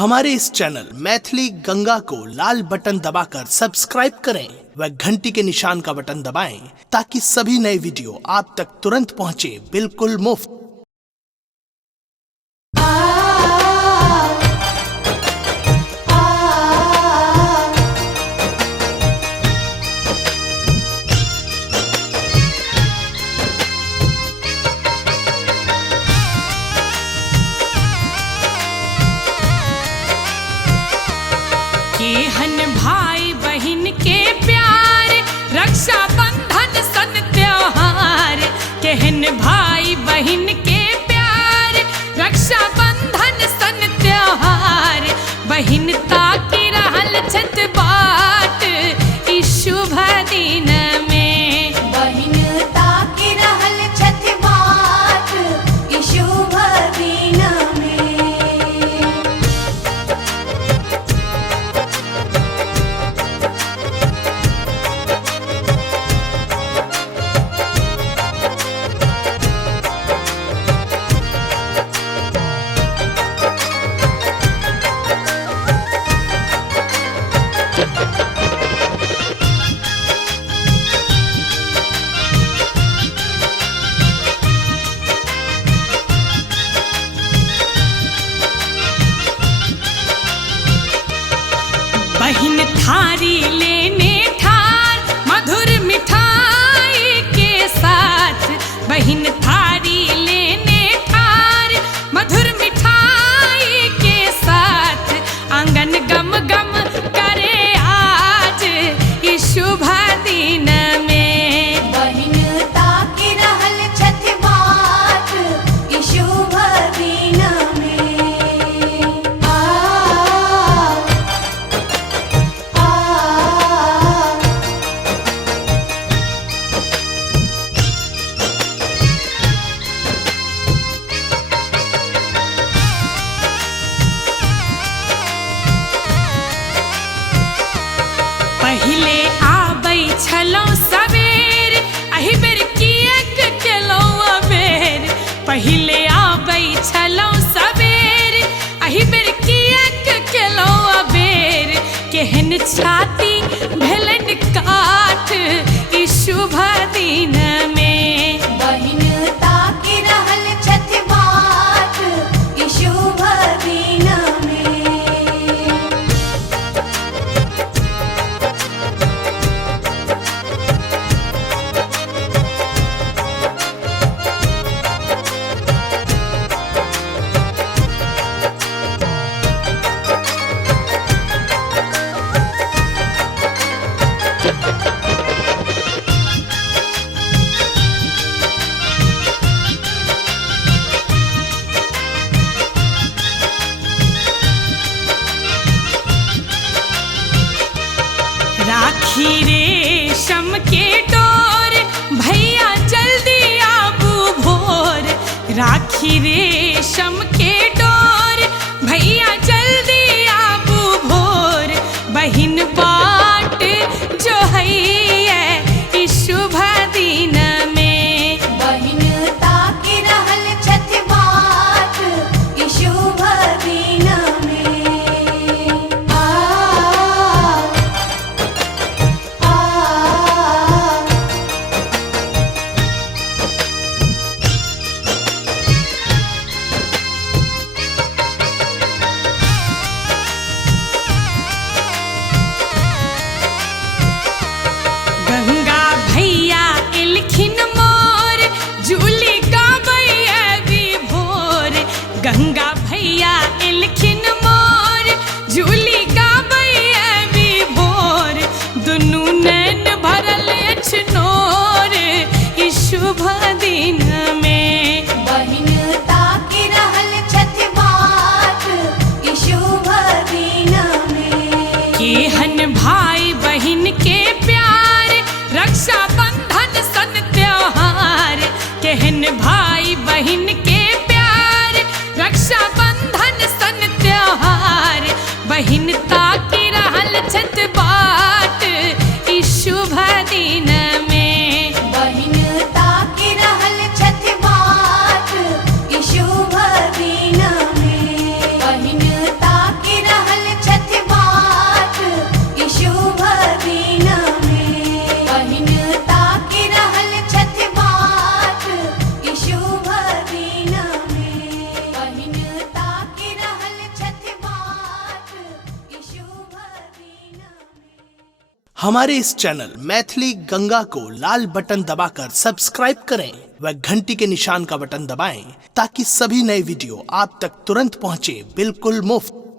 हमारे इस चैनल मैथिली गंगा को लाल बटन दबाकर सब्सक्राइब करें व घंटी के निशान का बटन दबाएं ताकि सभी नए वीडियो आप तक तुरंत पहुंचे बिल्कुल मुफ्त। केहन भाई बहन के प्यार, रक्षा बंधन सन त्योहार। केहन भाई बहन के प्यार, रक्षा बंधन सन त्योहार। बहिनता की रहल छत बाट ई शुभ दिन में। बहिनता की रहल छत बाट ई शुभ दिन में। बहिन थारी लेने ठार मधुर मिठाई के साथ। बहिन थारी लेने ठार मधुर मिठाई के साथ। आंगन गम गम करे आज इस शुभ दिन में। बहिनता की रहल छत बाट ई शुभ दिन में। पहिले आबै छलौ सबेर, एहि बेर किएक केलौ अबेर। पहिले आबै छलौ सबेर, एहि बेर किएक केलौ अबेर। केहन छाती भेलनि काठ ई शुभ दिन में। बहिनता की रहल छत बाट ई शुभ दिन में। राखी रेशम के डोर भैया जल्दी आबू भोर। राखी रेशम के डोर भैया जल्दी आबू भोर। बहिन बाट जो है ई शुभ दिन में। बहिनता की रहल छत बाट ई शुभ दिन में। गंगा भैया एलखिन मोर, जूली गाबै अभी भोर। गंगा भैया एलखिन मोर, जूली गाबै अभी भोर। दुनू नैन भरल अछि नोर ई शुभ दिन में। बहिनता की रहल छत बाट ई शुभ दिन में। केहन भाई बहन के प्यार, रक्षा बंधन सन त्योहार। केहन भाई बहन के प्यार, रक्षा बंधन सन त्योहार। बहिनता की रहल छत बाट ई शुभ दिन में। बहिनता की रहल छत बाट ई शुभ दिन में। बहिनता की हमारे इस चैनल मैथिली गंगा को लाल बटन दबाकर सब्सक्राइब करें व घंटी के निशान का बटन दबाएं ताकि सभी नए वीडियो आप तक तुरंत पहुंचे बिल्कुल मुफ्त।